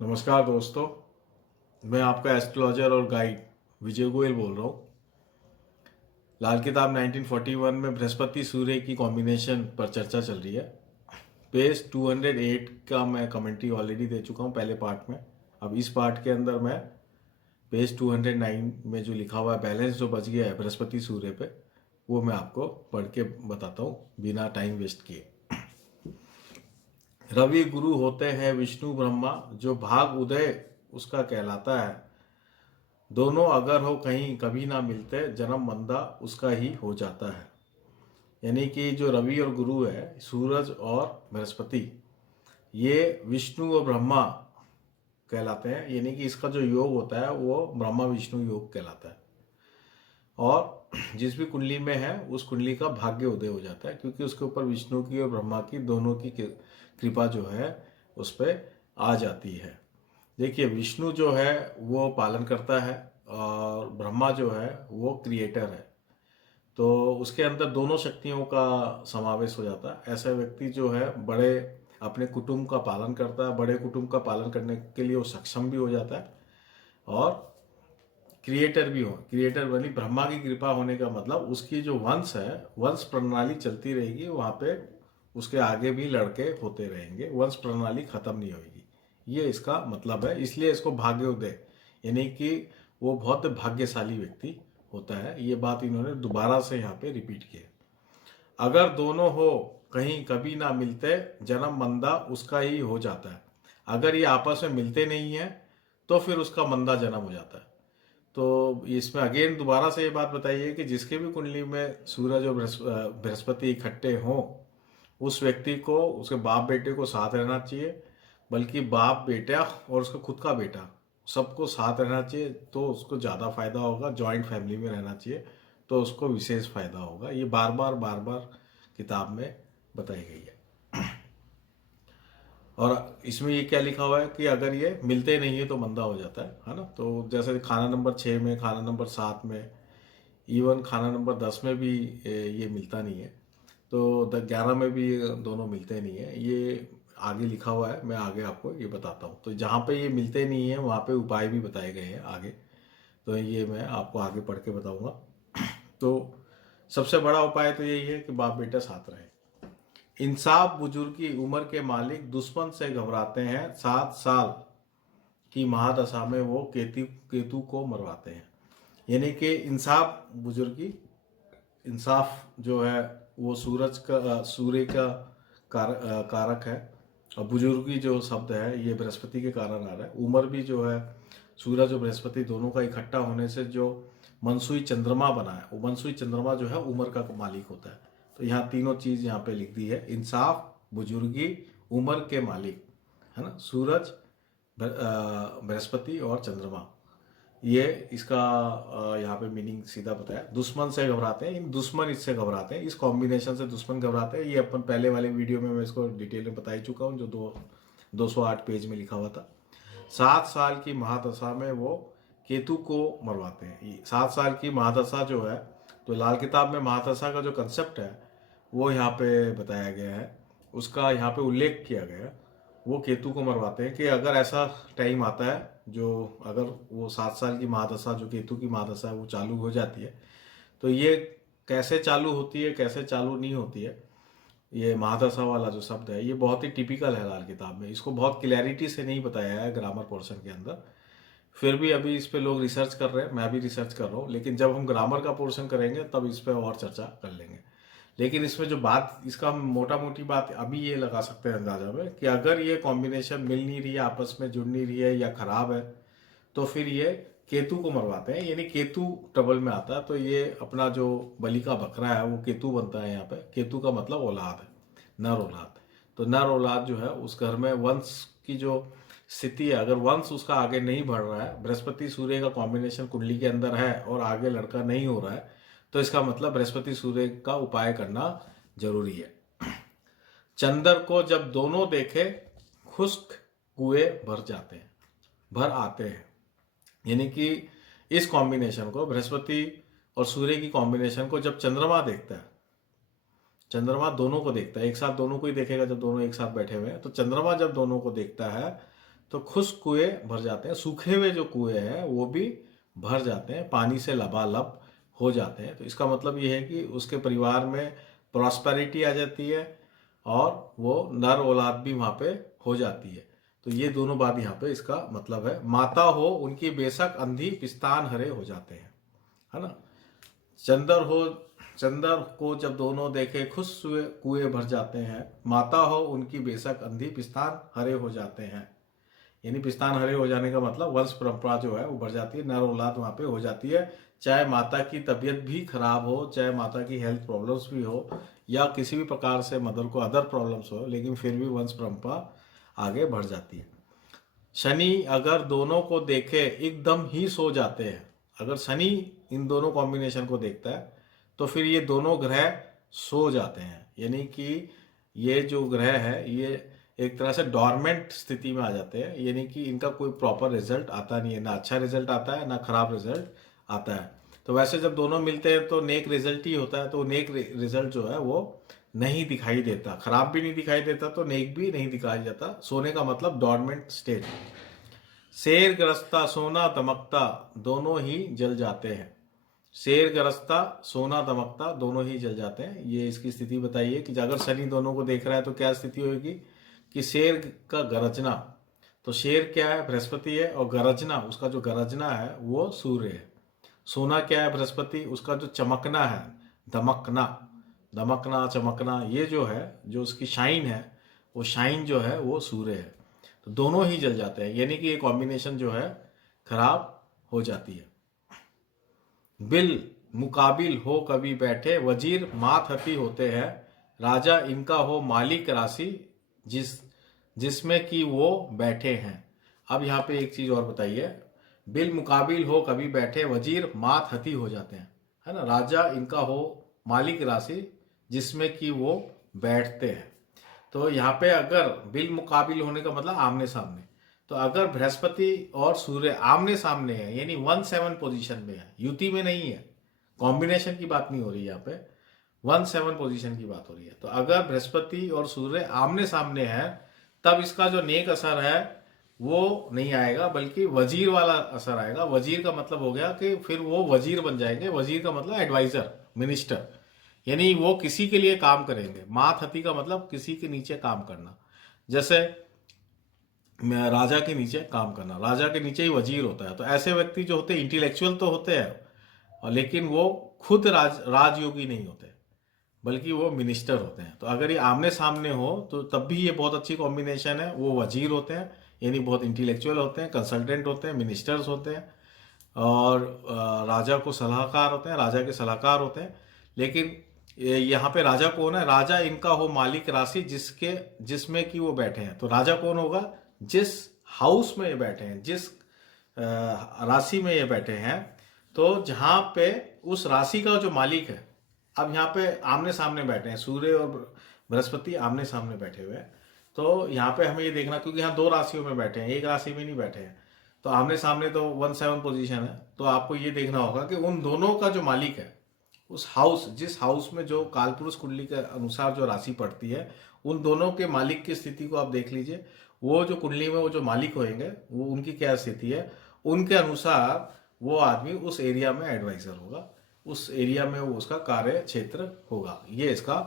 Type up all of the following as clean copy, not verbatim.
नमस्कार दोस्तों, मैं आपका एस्ट्रोलॉजर और गाइड विजय गोयल बोल रहा हूँ। लाल किताब 1941 में बृहस्पति सूर्य की कॉम्बिनेशन पर चर्चा चल रही है। पेज 208 का मैं कमेंट्री ऑलरेडी दे चुका हूँ पहले पार्ट में। अब इस पार्ट के अंदर मैं पेज 209 में जो लिखा हुआ है बैलेंस जो बच गया है बृहस्पति सूर्य पे, वो मैं आपको पढ़ के बताता हूँ बिना टाइम वेस्ट किए। रवि गुरु होते हैं विष्णु ब्रह्मा, जो भाग उदय उसका कहलाता है। दोनों अगर हो कहीं कभी ना मिलते, जन्म मंदा उसका ही हो जाता है। यानी कि जो रवि और गुरु है, सूरज और बृहस्पति, ये विष्णु और ब्रह्मा कहलाते हैं। यानी कि इसका जो योग होता है वो ब्रह्मा विष्णु योग कहलाता है। और जिस भी कुंडली में है उस कुंडली का भाग्य उदय हो जाता है, क्योंकि उसके ऊपर विष्णु की और ब्रह्मा की दोनों की कृपा जो है उस पर आ जाती है। देखिए, विष्णु जो है वो पालन करता है और ब्रह्मा जो है वो क्रिएटर है। तो उसके अंदर दोनों शक्तियों का समावेश हो जाता है। ऐसा व्यक्ति जो है बड़े अपने कुटुंब का पालन करता है, बड़े कुटुंब का पालन करने के लिए वो सक्षम भी हो जाता है और क्रिएटर भी हो। क्रिएटर बनी ब्रह्मा की कृपा होने का मतलब उसकी जो वंश है, वंश प्रणाली चलती रहेगी, वहाँ पे उसके आगे भी लड़के होते रहेंगे, वंश प्रणाली खत्म नहीं होगी। ये इसका मतलब है। इसलिए इसको भाग्योदय, यानी कि वो बहुत भाग्यशाली व्यक्ति होता है। ये बात इन्होंने दोबारा से यहाँ पे रिपीट की है। अगर दोनों हो कहीं कभी ना मिलते, जन्म मंदा उसका ही हो जाता है। अगर ये आपस में मिलते नहीं है तो फिर उसका मंदा जन्म हो जाता है। तो इसमें अगेन दोबारा से ये बात बताइए कि जिसके भी कुंडली में सूरज और बृहस्पति इकट्ठे हों, उस व्यक्ति को उसके बाप बेटे को साथ रहना चाहिए। बल्कि बाप बेटा और उसका खुद का बेटा सबको साथ रहना चाहिए, तो उसको ज़्यादा फायदा होगा। जॉइंट फैमिली में रहना चाहिए तो उसको विशेष फायदा होगा। ये बार बार किताब में बताई गई है। और इसमें ये क्या लिखा हुआ है कि अगर ये मिलते नहीं है तो मंदा हो जाता है ना। तो जैसे खाना नंबर 6 में, खाना नंबर 7 में, इवन खाना नंबर 10 में भी ये मिलता नहीं है। तो 11 में भी दोनों मिलते नहीं है। ये आगे लिखा हुआ है, मैं आगे आपको ये बताता हूँ। तो जहाँ पे ये मिलते नहीं है वहाँ पे उपाय भी बताए गए हैं आगे, तो ये मैं आपको आगे पढ़ के बताऊँगा। तो सबसे बड़ा उपाय तो यही है कि बाप बेटा साथ रहे। इंसाफ बुजुर्गी उम्र के मालिक दुश्मन से घबराते हैं, 7 साल की महादशा में वो केतु केतु को मरवाते हैं। यानी कि इंसाफ बुजुर्गी, इंसाफ जो है वो सूर्य का कारक है। और बुजुर्गी जो शब्द है ये बृहस्पति के कारण आ रहा है। उम्र भी जो है सूरज और बृहस्पति दोनों का इकट्ठा होने से जो मनसूई चंद्रमा बना है, वो मनसूई चंद्रमा जो है उम्र का मालिक होता है। तो यहाँ तीनों चीज यहाँ पे लिख दी है, इंसाफ, बुजुर्गी, उम्र के मालिक, है ना, सूरज, बृहस्पति और चंद्रमा। ये इसका यहाँ पे मीनिंग सीधा बताया। दुश्मन से घबराते हैं, इन दुश्मन इससे घबराते हैं, इस कॉम्बिनेशन से दुश्मन घबराते हैं। ये अपन पहले वाले वीडियो में मैं इसको डिटेल में बता ही चुका हूँ, जो 208 पेज में लिखा हुआ था। 7 साल की महादशा में वो केतु को मरवाते हैं। 7 साल की महादशा जो है, तो लाल किताब में महादशा का जो कंसेप्ट है वो यहाँ पे बताया गया है, उसका यहाँ पे उल्लेख किया गया है। वो केतु को मरवाते हैं कि अगर ऐसा टाइम आता है, जो अगर वो 7 साल की महादशा, जो केतु की महादशा है, वो चालू हो जाती है, तो ये कैसे चालू होती है, कैसे चालू नहीं होती है, ये महादशा वाला जो शब्द है ये बहुत ही टिपिकल है लाल किताब में। इसको बहुत क्लैरिटी से नहीं बताया है ग्रामर पोर्शन के अंदर। फिर भी अभी इस पे लोग रिसर्च कर रहे हैं, मैं भी रिसर्च कर रहा हूँ, लेकिन जब हम ग्रामर का पोर्शन करेंगे तब इस पे और चर्चा कर लेंगे। लेकिन इसमें जो बात, इसका हम मोटा मोटी बात अभी ये लगा सकते हैं अंदाजा में कि अगर ये कॉम्बिनेशन मिल नहीं रही है, आपस में जुड़ नहीं रही है या खराब है, तो फिर ये केतु को मरवाते हैं। यानी केतु ट्रबल में आता है, तो ये अपना जो बलि का बकरा है वो केतु बनता है। यहाँ पे केतु का मतलब औलाद है, नर औलाद। तो नर औलाद जो है उस घर में वंश की जो स्थिति है, अगर वंश उसका आगे नहीं बढ़ रहा है, बृहस्पति सूर्य का कॉम्बिनेशन कुंडली के अंदर है और आगे लड़का नहीं हो रहा है, तो इसका मतलब बृहस्पति सूर्य का उपाय करना जरूरी है। चंद्र को जब दोनों देखे, खुश्क कुएं भर जाते हैं, भर आते हैं। यानी कि इस कॉम्बिनेशन को, बृहस्पति और सूर्य की कॉम्बिनेशन को जब चंद्रमा देखता है, चंद्रमा दोनों को देखता है, एक साथ दोनों को ही देखेगा जब दोनों एक साथ बैठे हुए हैं, तो चंद्रमा जब दोनों को देखता है तो खुश्क कुएं भर जाते हैं, सूखे हुए जो कुएं हैं वो भी भर जाते हैं, पानी से लबालब हो जाते हैं। तो इसका मतलब ये है कि उसके परिवार में प्रॉस्पेरिटी आ जाती है और वो नर औलाद भी वहाँ पे हो जाती है। तो ये दोनों बात यहाँ पे इसका मतलब है। माता हो उनकी बेशक अंधी पिस्तान हरे हो जाते हैं, है ना। चंदर हो, चंदर को जब दोनों देखे खुश हुए कुएं भर जाते हैं। माता हो उनकी बेशक अंधी पिस्तान हरे हो जाते हैं, यानी पिस्तान हरे हो जाने का मतलब वंश परंपरा जो है वो बढ़ जाती है, नर औलाद वहाँ पे हो जाती है। चाहे माता की तबीयत भी खराब हो, चाहे माता की हेल्थ प्रॉब्लम्स भी हो, या किसी भी प्रकार से मदर को अदर प्रॉब्लम्स हो, लेकिन फिर भी वंश परंपरा आगे बढ़ जाती है। शनि अगर दोनों को देखे एकदम ही सो जाते हैं। अगर शनि इन दोनों कॉम्बिनेशन को देखता है तो फिर ये दोनों ग्रह सो जाते हैं, यानी कि ये जो ग्रह है ये एक तरह से डॉर्मेंट स्थिति में आ जाते हैं, यानी कि इनका कोई प्रॉपर रिजल्ट आता नहीं है, ना अच्छा रिजल्ट आता है ना खराब रिजल्ट आता है। तो वैसे जब दोनों मिलते हैं तो नेक रिजल्ट ही होता है, तो नेक रिजल्ट जो है वो नहीं दिखाई देता, खराब भी नहीं दिखाई देता तो नेक भी नहीं दिखाई देता। सोने का मतलब डॉर्मेंट स्टेट। शेर ग्रस्ता सोना दमकता दोनों ही जल जाते हैं। शेर ग्रस्ता सोना दमकता दोनों ही जल जाते हैं, ये इसकी स्थिति बताइए कि अगर शनि दोनों को देख रहा है तो क्या स्थिति होगी कि शेर का गरजना, तो शेर क्या है, बृहस्पति है, और गरजना, उसका जो गरजना है वो सूर्य है। सोना क्या है, बृहस्पति, उसका जो चमकना है, दमकना, दमकना चमकना, ये जो है जो उसकी शाइन है, वो शाइन जो है वो सूर्य है। तो दोनों ही जल जाते हैं, यानी कि ये कॉम्बिनेशन जो है खराब हो जाती है। बिल मुकाबिल हो कभी बैठे, वजीर मात हती होते हैं, राजा इनका हो मालिक राशि जिसमें कि वो बैठे हैं। अब यहाँ पे एक चीज और बताइए, बिल मुकाबिल हो कभी बैठे, वजीर मात हती हो जाते हैं, है ना। राजा इनका हो मालिक राशि जिसमें कि वो बैठते हैं। तो यहाँ पे अगर बिल मुकाबिल होने का मतलब आमने सामने, तो अगर बृहस्पति और सूर्य आमने सामने है यानी 1-7 पोजीशन में है, युति में नहीं है, कॉम्बिनेशन की बात नहीं हो रही यहाँ पे, 1-7 पोजीशन की बात हो रही है। तो अगर बृहस्पति और सूर्य आमने सामने है तब इसका जो नेक असर है वो नहीं आएगा, बल्कि वजीर वाला असर आएगा। वजीर का मतलब हो गया कि फिर वो वजीर बन जाएंगे। वजीर का मतलब एडवाइजर, मिनिस्टर, यानी वो किसी के लिए काम करेंगे। मात हती का मतलब किसी के नीचे काम करना, जैसे राजा के नीचे काम करना, राजा के नीचे ही वजीर होता है। तो ऐसे व्यक्ति जो होते हैं इंटेलेक्चुअल तो होते हैं, और लेकिन वो खुद राजयोगी नहीं होते, बल्कि वो मिनिस्टर होते हैं। तो अगर ये आमने सामने हो तो तब भी ये बहुत अच्छी कॉम्बिनेशन है। वो वजीर होते हैं यानी बहुत इंटेलेक्चुअल होते हैं, कंसल्टेंट होते हैं, मिनिस्टर्स होते हैं, और राजा को सलाहकार होते हैं, राजा के सलाहकार होते हैं। लेकिन यहाँ पे राजा कौन है, राजा इनका हो मालिक राशि जिसमें कि वो बैठे हैं। तो राजा कौन होगा, जिस हाउस में ये बैठे हैं, जिस राशि में ये बैठे हैं, तो जहां पे उस राशि का जो मालिक है। अब यहाँ पे आमने सामने बैठे हैं, सूर्य और बृहस्पति आमने सामने बैठे हुए हैं। तो यहाँ पे हमें ये देखना, क्योंकि यहाँ 2 राशियों में बैठे हैं, एक राशि में नहीं बैठे हैं, तो आमने सामने तो 1-7 पोजीशन है। तो आपको ये देखना होगा कि उन दोनों का जो मालिक है, उस हाउस, जिस हाउस में जो कालपुरुष कुंडली के अनुसार जो राशि पड़ती है, उन दोनों के मालिक की स्थिति को आप देख लीजिए। वो जो कुंडली में वो जो मालिक होंगे वो उनकी क्या स्थिति है, उनके अनुसार वो आदमी उस एरिया में एडवाइजर होगा, उस एरिया में वो उसका कार्य क्षेत्र होगा। ये इसका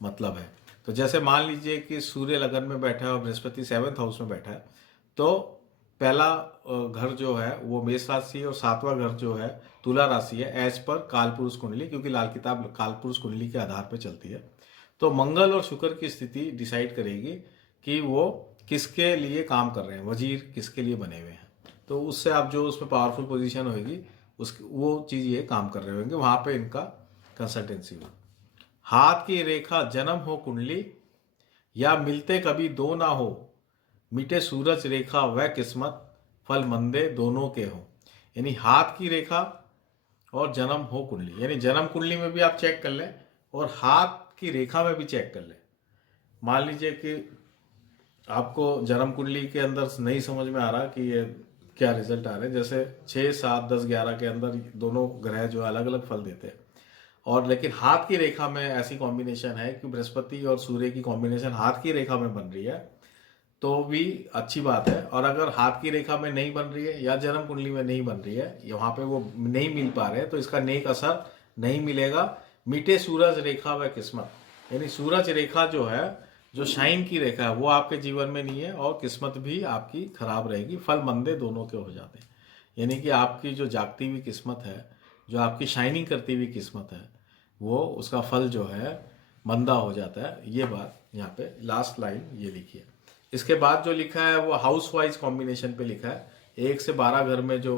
मतलब है। तो जैसे मान लीजिए कि सूर्य लगन में बैठा है और बृहस्पति 7th हाउस में बैठा है, तो पहला घर जो है वो मेष राशि है और 7वां घर जो है तुला राशि है, एज पर कालपुरुष कुंडली, क्योंकि लाल किताब कालपुरुष कुंडली के आधार पर चलती है। तो मंगल और शुक्र की स्थिति डिसाइड करेगी कि वो किसके लिए काम कर रहे हैं, वजीर किसके लिए बने हुए हैं। तो उससे आप जो उसमें पावरफुल पोजीशन होगी उस वो चीज़ ये काम कर रहे होंगे, वहाँ पे इनका कंसल्टेंसी हो। हाथ की रेखा जन्म हो कुंडली, या मिलते कभी दो ना हो, मिटे सूरज रेखा वह किस्मत, फल मंदे दोनों के हो। यानी हाथ की रेखा और जन्म हो कुंडली, यानी जन्म कुंडली में भी आप चेक कर लें और हाथ की रेखा में भी चेक कर लें। मान लीजिए कि आपको जन्म कुंडली के अंदर नहीं समझ में आ रहा कि ये क्या रिजल्ट आ रहे हैं, जैसे 6, 7, 10, 11 के अंदर दोनों ग्रह जो अलग अलग फल देते हैं, और लेकिन हाथ की रेखा में ऐसी कॉम्बिनेशन है कि बृहस्पति और सूर्य की कॉम्बिनेशन हाथ की रेखा में बन रही है, तो भी अच्छी बात है। और अगर हाथ की रेखा में नहीं बन रही है या जन्म कुंडली में नहीं बन रही है, वहाँ पे वो नहीं मिल पा रहे हैं, तो इसका नेक असर नहीं मिलेगा। मिटे सूरज रेखा व किस्मत, यानी सूरज रेखा जो है, जो शाइन की रेखा है, वो आपके जीवन में नहीं है और किस्मत भी आपकी खराब रहेगी। फल मंदे दोनों के हो जाते हैं, यानी कि आपकी जो जागती हुई किस्मत है, जो आपकी शाइनिंग करती हुई किस्मत है, वो उसका फल जो है मंदा हो जाता है। ये बात यहाँ पे लास्ट लाइन ये लिखी है। इसके बाद जो लिखा है वो हाउस वाइज कॉम्बिनेशन पे लिखा है। 1 से 12 घर में जो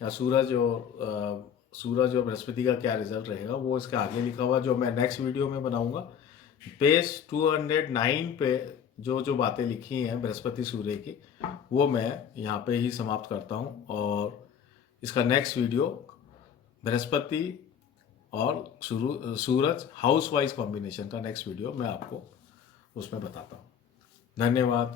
सूरज और बृहस्पति का क्या रिजल्ट रहेगा वो इसके आगे लिखा हुआ, जो मैं नेक्स्ट वीडियो में बनाऊंगा। पेज 209 पे जो जो बातें लिखी हैं बृहस्पति सूर्य की, वो मैं यहाँ पे ही समाप्त करता हूँ। और इसका नेक्स्ट वीडियो बृहस्पति और सूरज हाउस वाइज कॉम्बिनेशन का नेक्स्ट वीडियो मैं आपको उसमें बताता हूँ। धन्यवाद।